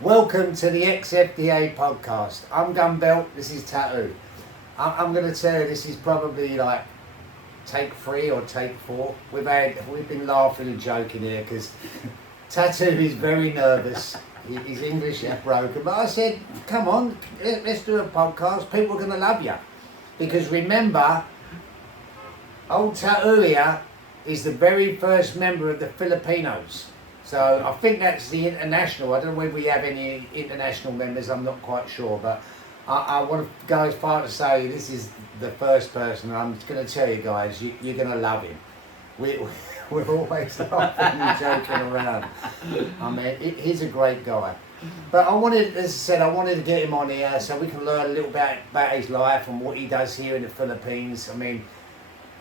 Welcome to the XFDA podcast. I'm Gunbelt, this is Tattoo. I'm going to tell you, this is probably like take 3 or take 4. We've been laughing and joking here because Tattoo is very nervous. His English is broken. But I said, come on, let's do a podcast. People are going to love you. Because remember, old Tattoo here is the very first member of the Filipinos. So I think that's the international. I don't know whether we have any international members, I'm not quite sure. But I want to go as far to say this is the first person. I'm just going to tell you guys, you're going to love him. We're always laughing and joking around. I mean, he's a great guy. But I wanted, as I said, I wanted to get him on here so we can learn a little bit about his life and what he does here in the Philippines. I mean,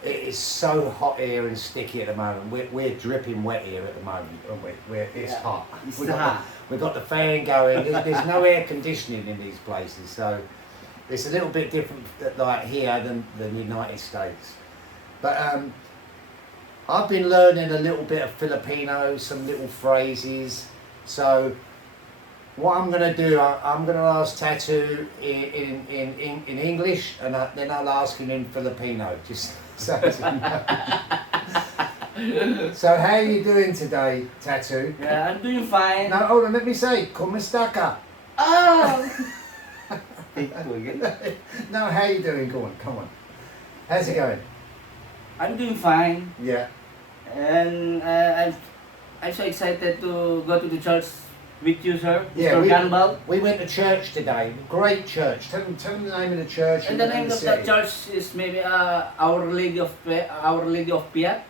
it is so hot here and sticky at the moment. We're dripping wet here at the moment. It's hot. We've got the fan going. There's no air conditioning in these places, so it's a little bit different like here than the United States. But I've been learning a little bit of Filipino, some little phrases. So what I'm going to do, I'm going to ask Tattoo in English, and then I'll ask him in Filipino. Just so So how are you doing today, Tattoo? Yeah, I'm doing fine. No, hold on, let me say, kumusta ka? Oh! No, how are you doing? Go on, come on. How's it going? I'm doing fine. Yeah. And I'm so excited to go to the church with you, sir. Yeah, Mr. Gunbelt. we went to church today. Great church. Tell them the name of the church. And the name of the church is maybe Our Lady of Piat,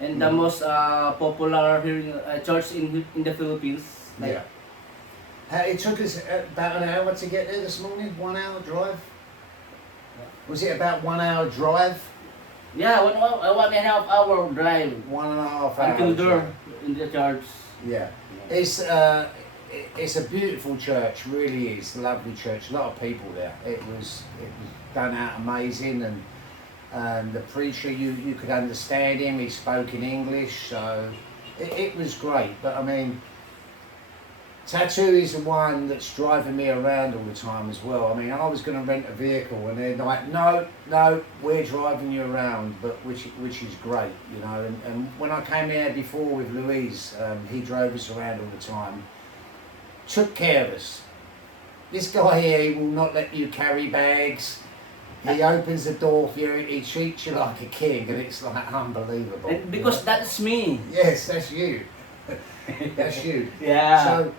and the most popular here church in the Philippines. Yeah. It took us about an hour to get there this morning. 1 hour drive. Was it about 1 hour drive? Yeah, 1.5 hour drive. 1.5 hours. Until there in the church. Yeah. It's a beautiful church, really is. Lovely church. A lot of people there. It was done out amazing, and the preacher, you could understand him. He spoke in English, so it was great. But I mean, Tattoo is the one that's driving me around all the time as well. I mean, I was going to rent a vehicle, and they're like, no, we're driving you around, but which is great, you know. And when I came here before with Louise, he drove us around all the time, took care of us. This guy here, he will not let you carry bags. He opens the door for you. He treats you like a king, and it's like unbelievable. And because that's me. Yes, that's you. That's you. Yeah. So,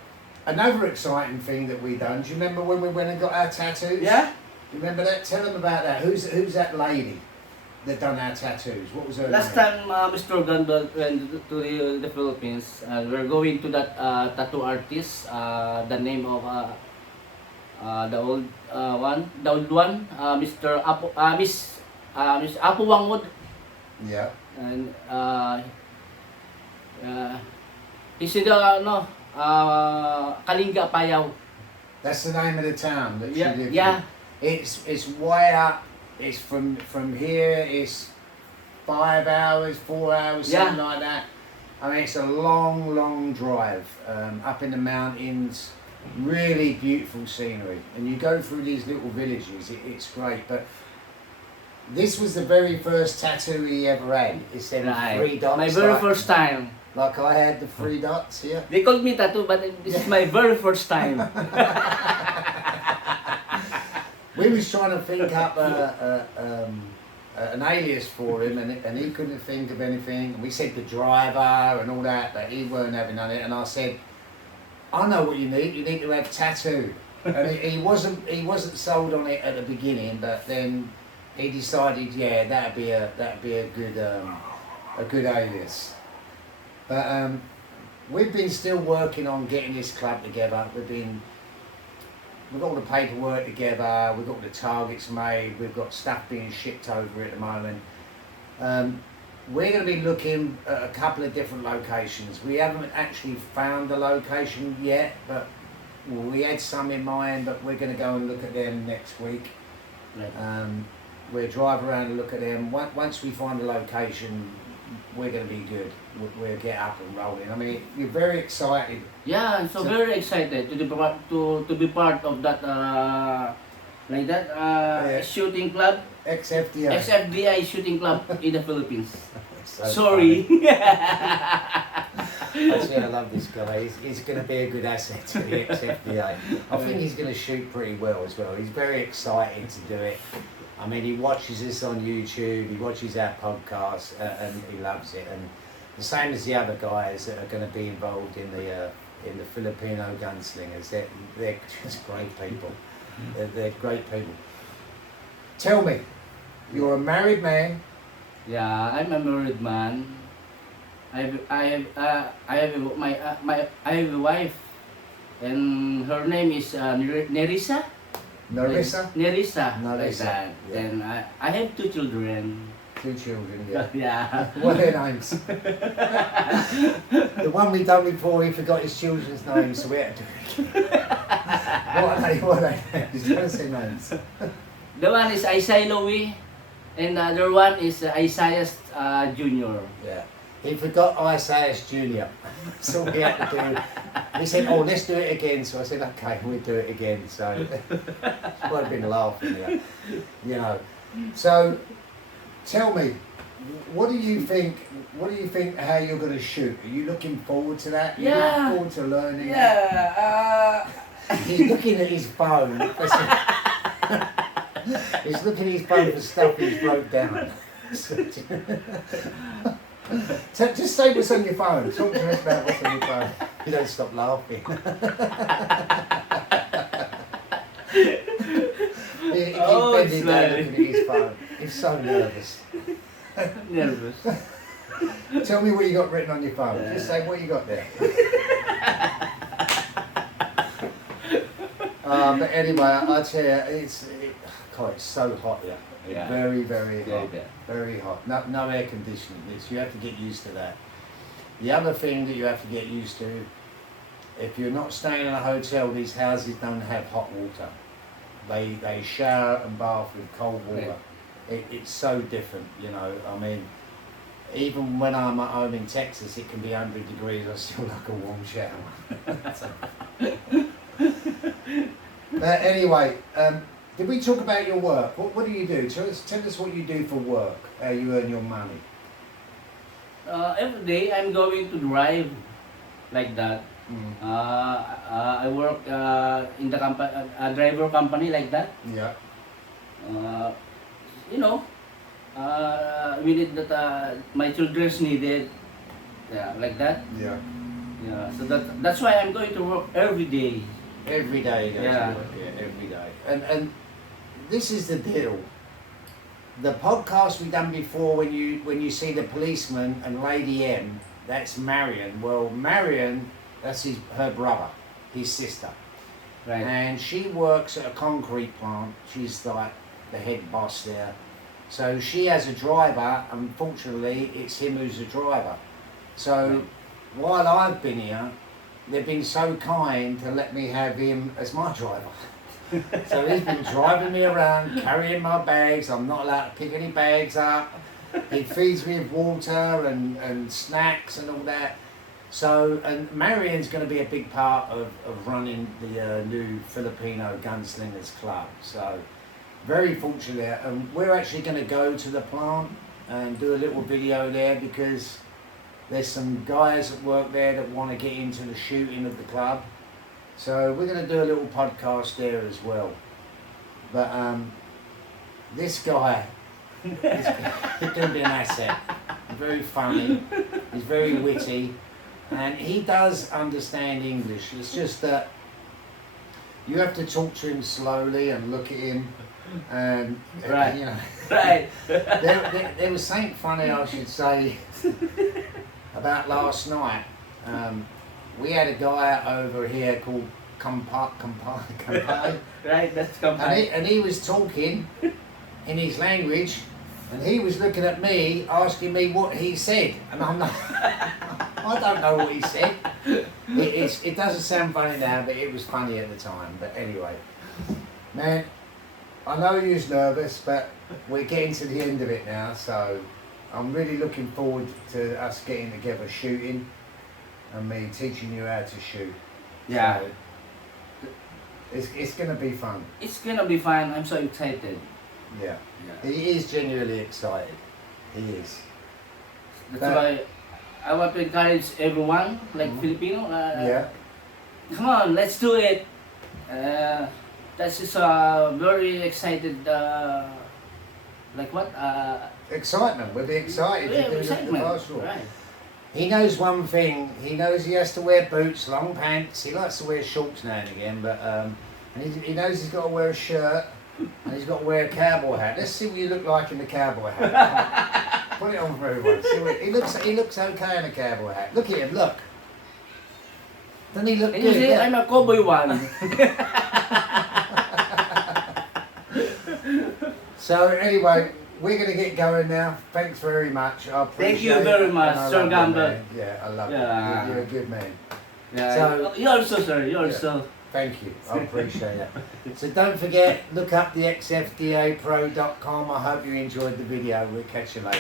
another exciting thing that we done. Do you remember when we went and got our tattoos? Yeah. Do you remember that? Tell them about that. Who's that lady that done our tattoos? What was her Last name? time Mr. Gunbelt went to the Philippines, we're going to that tattoo artist. The name of the old one, Mr. Miss Apo Wangwood. Yeah. And he said Kalinga Payaw. That's the name of the town that she lived Yeah. in. It's way up. It's from here. It's 5 hours, 4 hours, something like that. I mean, it's a long drive up in the mountains. Really beautiful scenery, and you go through these little villages. It's great, but this was the very first tattoo he ever had. It's them 3 dots. My very first time. Like I had the 3 dots here. They called me tattoo, but this is my very first time. We was trying to think up an alias for him, and he couldn't think of anything. We said the driver and all that, but he weren't having none of it. And I said, I know what you need. You need to have tattoo. And he wasn't sold on it at the beginning, but then he decided, yeah, that'd be a good alias. But we've been still working on getting this club together. We've got all the paperwork together. We've got all the targets made. We've got stuff being shipped over at the moment. We're going to be looking at a couple of different locations. We haven't actually found a location yet, but we had some in mind, but we're going to go and look at them next week. We'll drive around and look at them. Once we find a location, we're going to be good. We'll get up and rolling. I mean, you're very excited. Yeah, I'm so very excited to be part of that like that shooting club, XFDA. XFDA shooting club in the Philippines. So Sorry. Actually, I love this guy. He's going to be a good asset to the XFDA. I think he's going to shoot pretty well as well. He's very excited to do it. I mean, he watches us on YouTube, he watches our podcast, and he loves it. And the same as the other guys that are going to be involved in the Filipino Gunslingers. They're just great people. They're great people. Tell me, you're a married man. Yeah, I'm a married man. I have a wife, and her name is Nerissa. Narissa? Nerissa. Like Nerissa, that. yeah. And I have 2 children. 2 children, yeah. Yeah. What are their names? The one we done before, he forgot his children's names, so we had to do it. What are they names? Tell us their names. The one is Isaiah Louie, and the other one is Isaiah Junior. Yeah. He forgot Isaiah Jr. So we had to do. He said, "Oh, let's do it again." So I said, "Okay, we'll do it again." So I've been laughing, you know. So tell me, what do you think? What do you think? How you're going to shoot? Are you looking forward to that? Are you looking forward to learning? Yeah. He's looking at his phone. He's looking at his phone for stuff he's wrote down. Just say what's on your phone. Talk to us about what's on your phone. You don't stop laughing. He keeps bending down looking at his phone. He's so nervous. Nervous. Tell me what you got written on your phone. Just say what you got there. But anyway, I tell you, it's so hot here. Yeah. Very, very hot. Yeah. Very hot. No air conditioning. You have to get used to that. The other thing that you have to get used to, if you're not staying in a hotel, these houses don't have hot water. They shower and bath with cold water. It's so different, you know. I mean, even when I'm at home in Texas, it can be 100 degrees. I still like a warm shower. But anyway, did we talk about your work? What do you do? Tell us what you do for work, how you earn your money. Every day I'm going to drive like that. I work in the driver company like that. Yeah. You know, we need that my children's needed. Yeah, like that. Yeah. Yeah. So that's why I'm going to work every day. Every day you go Yeah. to work. Yeah, every day. And this is the deal. The podcast we done before, when you see the policeman and Lady M, that's Marion. Well, Marion, that's her brother, his sister. Right. And she works at a concrete plant. She's like the head boss there. So she has a driver. Unfortunately, it's him who's the driver. So while I've been here, they've been so kind to let me have him as my driver. So he's been driving me around, carrying my bags. I'm not allowed to pick any bags up. He feeds me with water and snacks and all that. So, and Marion's going to be a big part of running the new Filipino Gunslingers Club. So, very fortunate. And we're actually going to go to the plant and do a little video there, because there's some guys that work there that want to get into the shooting of the club. So we're going to do a little podcast there as well. But this guy is going to be an asset. He's very funny, he's very witty, and he does understand English. It's just that you have to talk to him slowly and look at him, and Right. you know. Right. There was something funny I should say about last night. We had a guy over here called Kampai, Right. That's company. and he was talking in his language, and he was looking at me, asking me what he said, and I'm like, I don't know what he said. It doesn't sound funny now, but it was funny at the time. But anyway, man, I know you was nervous, but we're getting to the end of it now, so I'm really looking forward to us getting together shooting and me teaching you how to shoot. Yeah. So, it's going to be fun. It's gonna be fun. I'm so excited. Yeah. Yeah. He is genuinely excited. He is. That's But- why I want to encourage everyone, like Filipino. Yeah. Come on, let's do it. That's just very excited. Like what? Excitement. We'll be excited Yeah, to do the excitement. pastoral. Right. He knows one thing. He knows he has to wear boots, long pants. He likes to wear shorts now and again, but and he knows he's got to wear a shirt and he's got to wear a cowboy hat. Let's see what you look like in the cowboy hat. Put it on for everyone. See what, he looks okay in a cowboy hat. Look at him. Look. Doesn't he look And good? you say Look. I'm a cowboy one. So anyway, we're going to get going now. Thanks very much. I appreciate Thank you very it, much, and I Sir love you, Gunbelt. man. Yeah, I love Yeah. you. You're a good man. Yeah. So- You also, sir. You Yeah. also. Thank you. I appreciate it. So don't forget, look up the xfdapro.com. I hope you enjoyed the video. We'll catch you later.